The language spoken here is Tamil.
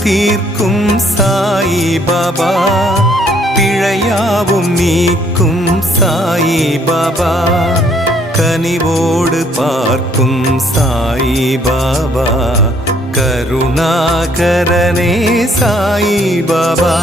தீர்க்கும் சாயி பாபா, பிழையாவும் நீக்கும் சாயி பாபா, கனிவோடு பார்க்கும் சாயி பாபா, கருணாகரனே சாயி பாபா.